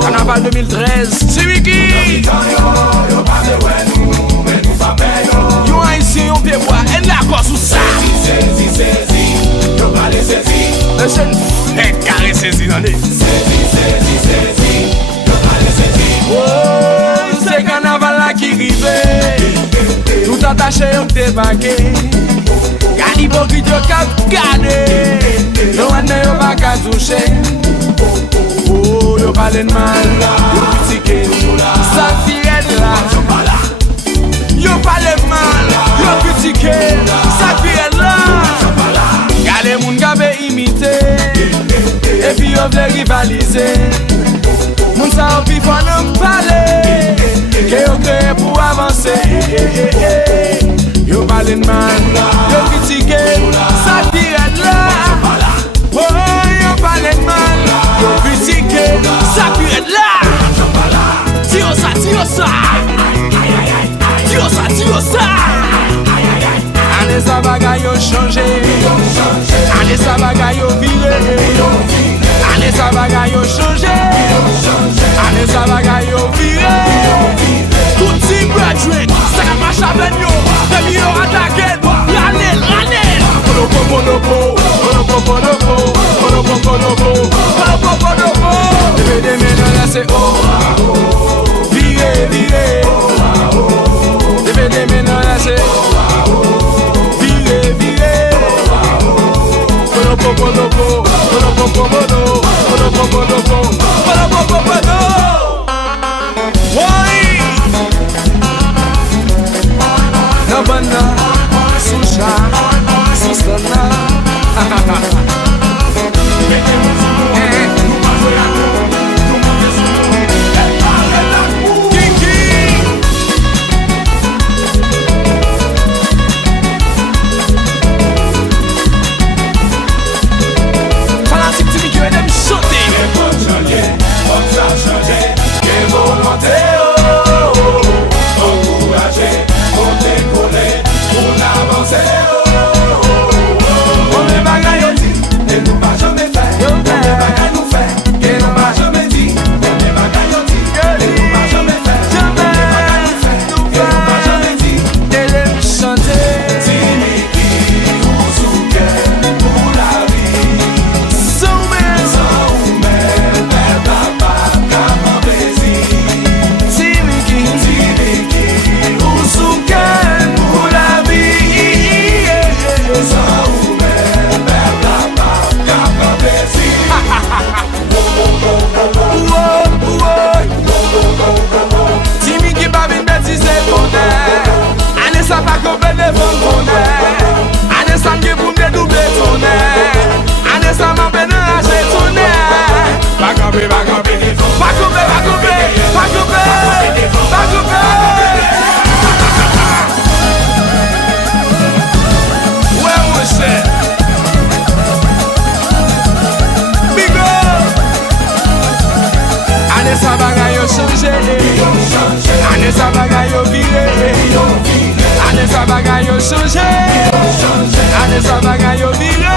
Carnaval 2013, c'est Wiki. Yo haïtien, yon pied bois, et la quoi sous ça. Le jeune fait carré saisi dans les. Oh, c'est carnaval là qui rive. Tout attaché, on débarqué. Gade hypocrite yo kap gade. No one yo pa ka touche. Oh, yo pale mal, yo critiqué. Sa firet la. Yo pale mal, yo critiqué. Sa firet la. Gade moun kabe imite. Et puis yo vle rivaliser. Moun sa opi fwa nan pale. Que yo kreye pou avancer. Yo pale mal, yo critiqué, ça pirate là. Oh, yo pale mal, yo critiqué, ça pirate là. Tire ça, tire ça. Tire ça, tire ça. Allez, ça bagay yo changé. Allez, ça bagay yo viré. Allez, ça bagay yo changé. Allez, ça bagay yo viré. Tout team graduate, ça ka marche avec yo. Demi yo attaqué, l'année. Levez des mains dans la c'est oh. Viré. Levez des mains dans la c'est viré. Nabana, susha, sustana. Fanatique Timmy qui aime sauter. Ane sa bagay yo vire. Ane sa bagay yo chanje. Ane sa bagay yo vire.